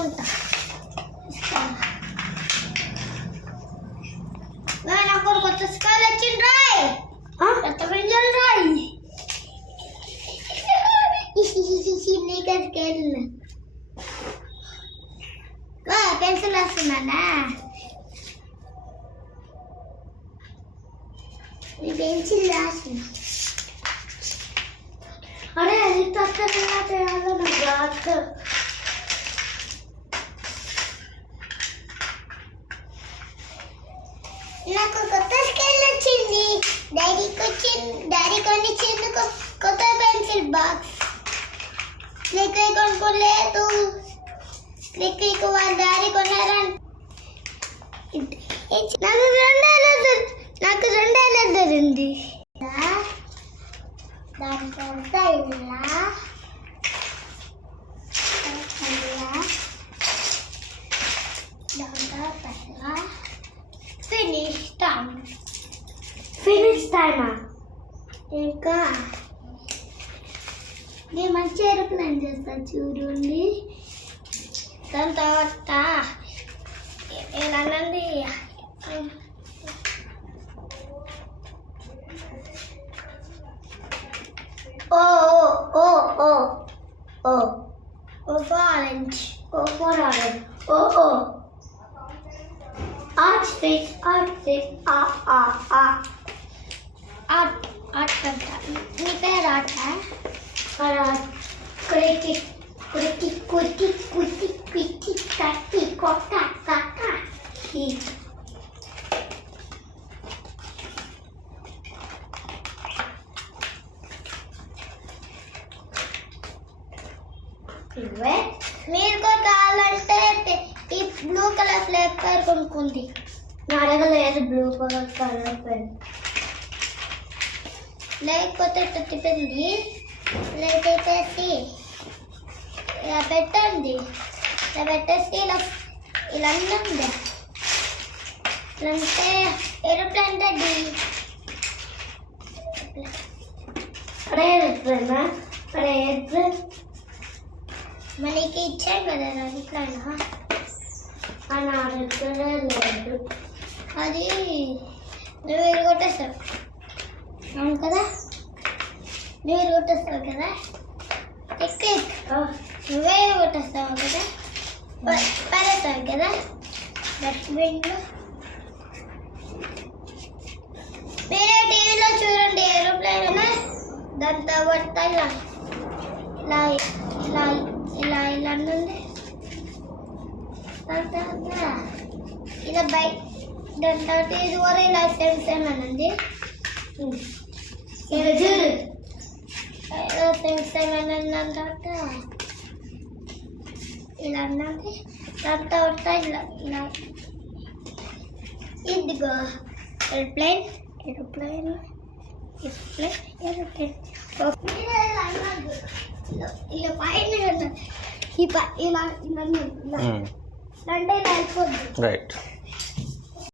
తీసుకుంటా. నాకు కొత్త స్కేల్ వచ్చింది రాయ్, కొత్త పెన్సిల్ రాయ్. నీకే స్కేల్ పెన్సిల్ వస్తున్నానా? ఈ పెన్సిల్ రాస్తున్నా. అరే అది తొందరగా చేయాలో నాకు రాదు. నాకు కొత్త స్కేల్ వచ్చింది. డాడీ కొనిచ్చింది కొత్త పెన్సిల్ బాక్స్. నీకు కొనుక్కోలేదు, నీకు వాళ్ళ డాడీ కొన్నారని. నాకు రెండేళ్ళ దొరింది. దాని తర్వాత ఇలా ఫినిష్ టైమా? ఇంకా నేను మంచి ఏరోప్లేన్ చేస్తాను చూడండి. దాని తర్వాత ఇలా అనండి. Orange. For orange. Art face. Art करता. नी पैर art है. और cricket. Kati, kota, kaka. మీరు కావాలంటే ఈ బ్లూ కలర్ ఫ్లేవర్ కొనుక్కుంది. నా దగ్గర లేదు బ్లూ కలర్ పెన్. లేకపోతే ఇట్లా తిప్పింది, లేకపోతే ఇలా పెట్టండి. ఇలా పెట్టేసి ఇలా అన్నండి. ఇలా అంటే ఏరోప్లేన్ రెడీ. మనకి ఇచ్చాను కదా దాంట్లో నా దగ్గర లేదు. అది నువ్వు ఎరగొట్టేస్తావు అవును కదా, నువ్వు ఎరగొట్టేస్తావు కదా, నువ్వే ఎరగొట్టేస్తావు కదా, పడేస్తావు కదా డస్ట్బిన్లో. మీరే టీవీలో చూడండి ఏరోప్లేన్. దాని తర్వాత ఇలా ఇలా ఇలా ఇలా ఇలా అన్నండి. దాని తర్వాత ఇలా బయట దాని తర్వాత ఇది వరకు ఇలా సెమ్ అనండి. ఇలా చూడు సెమ్ అనండి. దాని తర్వాత ఇలా అన్నది. దాని తర్వాత ఇలా ఇలా ఇదిగో ఏరోప్లేన్. ఇలా పైన ఇలా ఇలా ఇలా అయిపోద్ది. రైట్.